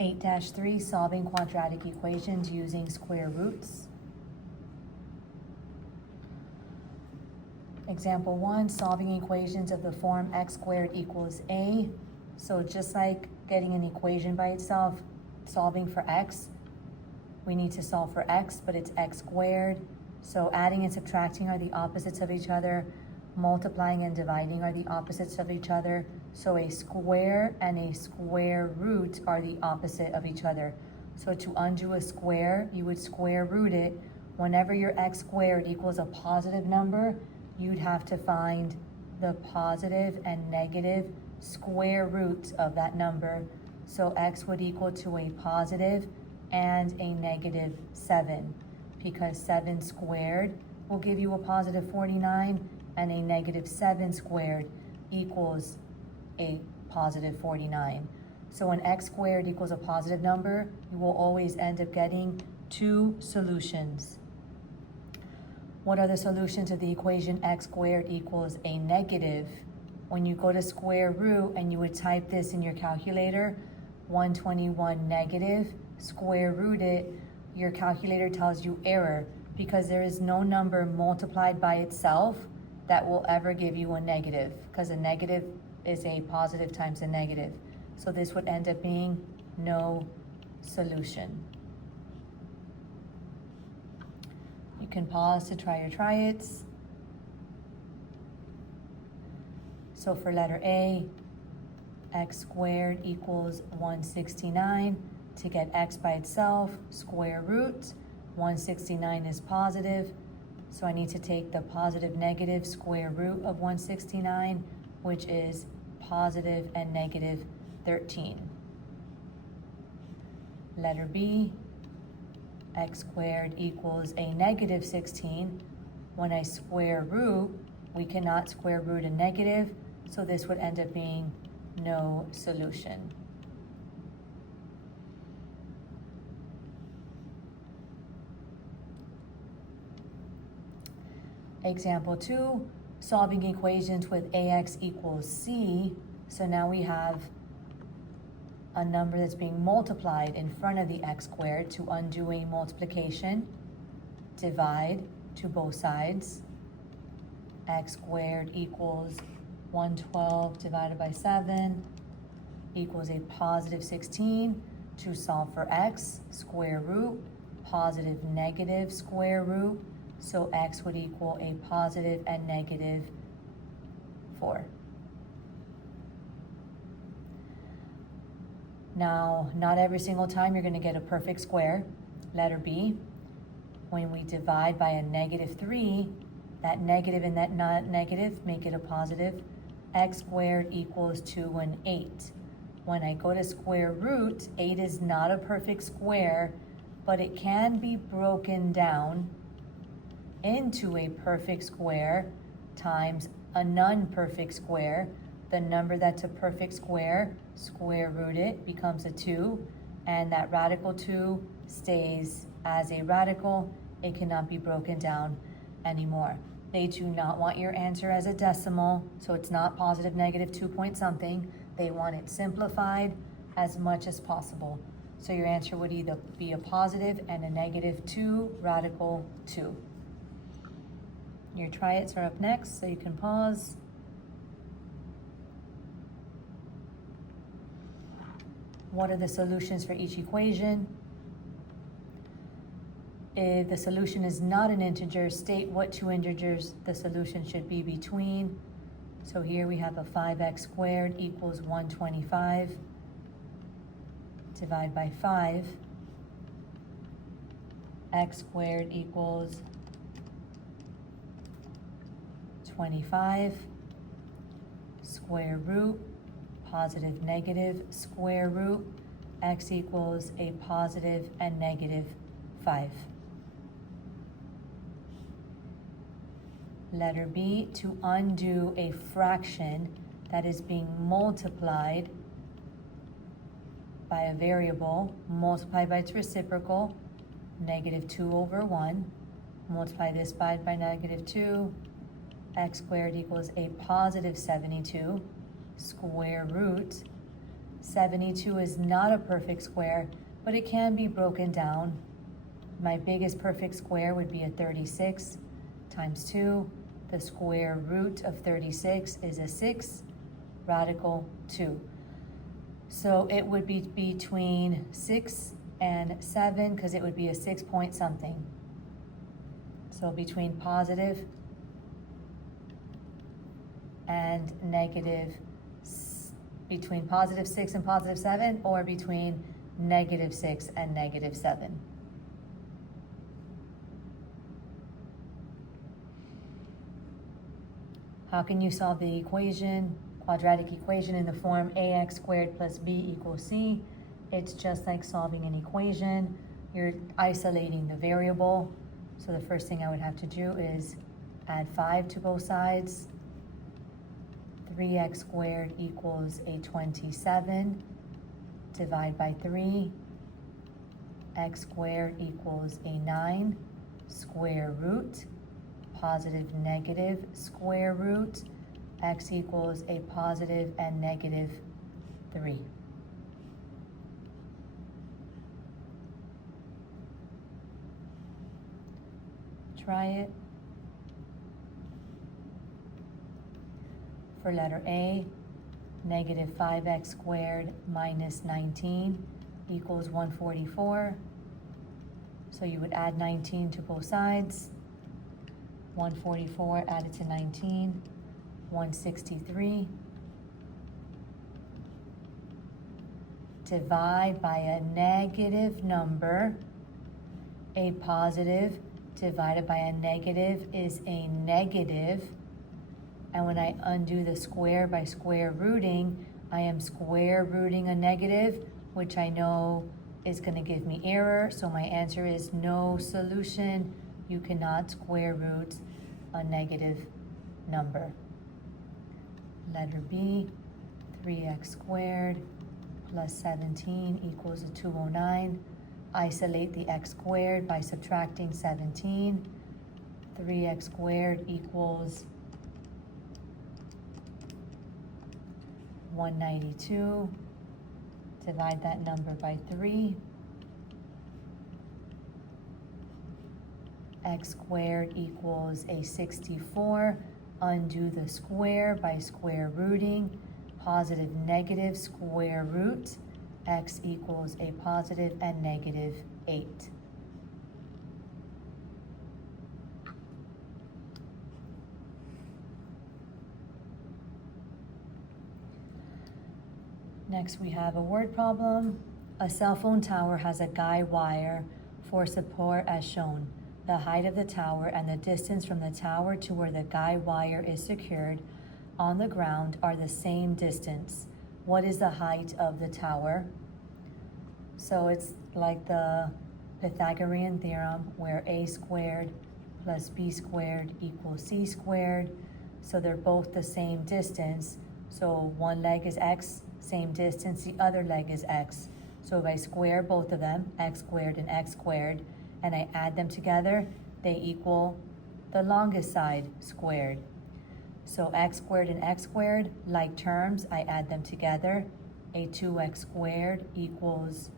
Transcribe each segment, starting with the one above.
8-3, solving quadratic equations using square roots. Example 1, solving equations of the form x squared equals a. So just like getting an equation by itself, solving for x, we need to solve for x, but it's x squared. So adding and subtracting are the opposites of each other. Multiplying and dividing are the opposites of each other. So a square and a square root are the opposite of each other. So to undo a square, you would square root it. Whenever your x squared equals a positive number, you'd have to find the positive and negative square roots of that number. So x would equal to a positive and a negative 7, because 7 squared will give you a positive 49, and a negative 7 squared equals a positive 49. So when x squared equals a positive number, you will always end up getting two solutions. What are the solutions of the equation x squared equals a negative? When you go to square root and you would type this in your calculator, 121 negative, square root it, your calculator tells you error, because there is no number multiplied by itself that will ever give you a negative, because a negative is a positive times a negative. So this would end up being no solution. You can pause to try your try-its. So for letter A, x squared equals 169. To get x by itself, square root. 169 is positive, so I need to take the positive negative square root of 169, which is positive and negative 13. Letter B, x squared equals a negative 16. When I square root, we cannot square root a negative, so this would end up being no solution. Example 2, solving equations with ax equals c. So now we have a number that's being multiplied in front of the x squared. To undo a multiplication, divide to both sides. X squared equals 112 divided by 7 equals a positive 16. To solve for x, square root, positive negative square root. So x would equal a positive and negative 4. Now, not every single time you're going to get a perfect square. Letter B, when we divide by a negative 3, that negative and that not negative make it a positive. X squared equals 2 and 8. When I go to square root, 8 is not a perfect square, but it can be broken down into a perfect square times a non-perfect square. The number that's a perfect square, square root it, becomes a 2, and that radical 2 stays as a radical. It cannot be broken down anymore. They do not want your answer as a decimal, so it's not positive negative 2 point something. They want it simplified as much as possible. So your answer would either be a positive and a negative 2 radical 2. Your try-its are up next, so you can pause. What are the solutions for each equation? If the solution is not an integer, state what two integers the solution should be between. So here we have a 5x squared equals 125. Divide by 5. X squared equals 25, square root, positive negative square root, x equals a positive and negative 5. Letter B, to undo a fraction that is being multiplied by a variable, multiplied by its reciprocal, negative 2 over 1, multiply this by negative 2, x squared equals a positive 72, square root. 72 is not a perfect square, but it can be broken down. My biggest perfect square would be a 36 times 2. The square root of 36 is a 6, radical 2. So it would be between 6 and 7, because it would be a 6 point something. So between positive and negative, between positive 6 and positive 7, or between negative 6 and negative 7. How can you solve the equation, quadratic equation, in the form ax squared plus b equals c? It's just like solving an equation. You're isolating the variable. So the first thing I would have to do is add 5 to both sides. 3x squared equals a 27. Divide by 3. X squared equals a 9. Square root. Positive, negative, square root. X equals a positive and negative 3. Try it. For letter A, negative 5x squared minus 19 equals 144. So you would add 19 to both sides. 144 added to 19, 163. Divide by a negative number. A positive divided by a negative is a negative. And when I undo the square by square rooting, I am square rooting a negative, which I know is going to give me error. So my answer is no solution. You cannot square root a negative number. Letter B, 3x squared plus 17 equals a 209. Isolate the x squared by subtracting 17. 3x squared equals 192. Divide that number by 3. X squared equals a 64. Undo the square by square rooting. Positive, negative, square root. X equals a positive and negative 8. Next we have a word problem. A cell phone tower has a guide wire for support as shown. The height of the tower and the distance from the tower to where the guide wire is secured on the ground are the same distance. What is the height of the tower? So it's like the Pythagorean theorem where a squared plus b squared equals c squared. So they're both the same distance. So one leg is x, same distance, the other leg is x. So if I square both of them, x squared and x squared, and I add them together, they equal the longest side squared. So x squared and x squared, like terms, I add them together. A 2x squared equals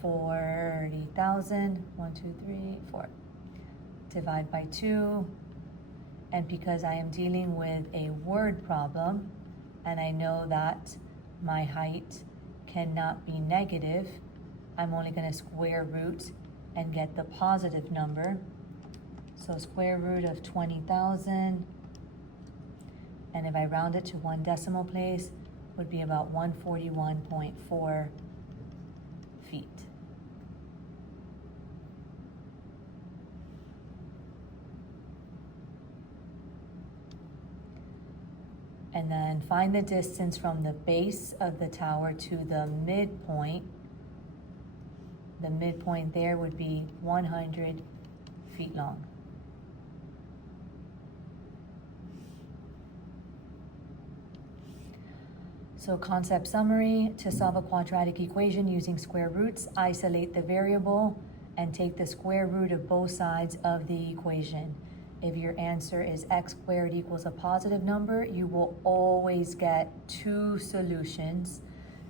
40,000. 1, 2, 3, 4. Divide by 2. And because I am dealing with a word problem, and I know that my height cannot be negative, I'm only going to square root and get the positive number. So square root of 20,000, and if I round it to one decimal place, would be about 141.4 feet. And then find the distance from the base of the tower to the midpoint. The midpoint there would be 100 feet long. So concept summary: to solve a quadratic equation using square roots, isolate the variable and take the square root of both sides of the equation. If your answer is x squared equals a positive number, you will always get two solutions.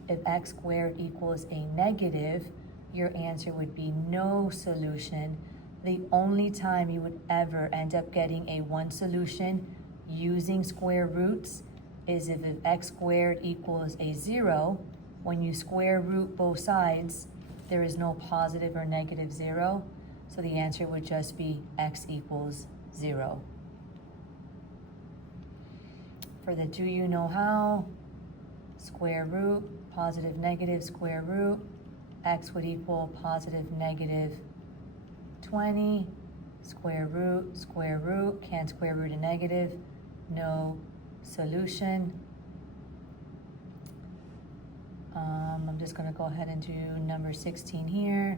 If x squared equals a negative, your answer would be no solution. The only time you would ever end up getting a one solution using square roots is if x squared equals a 0, when you square root both sides, there is no positive or negative 0, so the answer would just be x equals 0. For the do you know how, square root, positive, negative, square root, x would equal positive, negative 20, square root, can't square root a negative, no solution. I'm just going to go ahead and do number 16 here.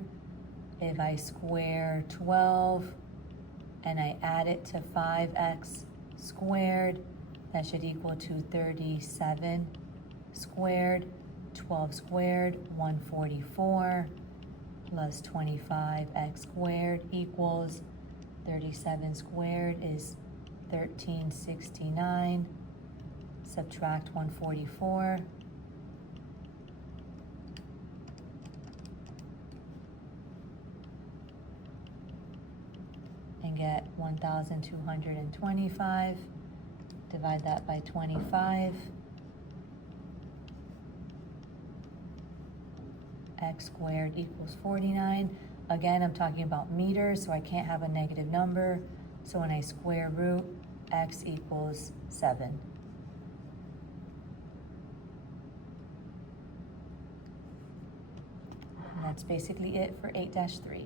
If I square 12 and I add it to 5x squared, that should equal to 37 squared. 12 squared, 144, plus 25x squared equals 37 squared is 1369. Subtract 144. And get 1,225. Divide that by 25. X squared equals 49. Again, I'm talking about meters, so I can't have a negative number. So when I square root, x equals 7. And that's basically it for 8-3.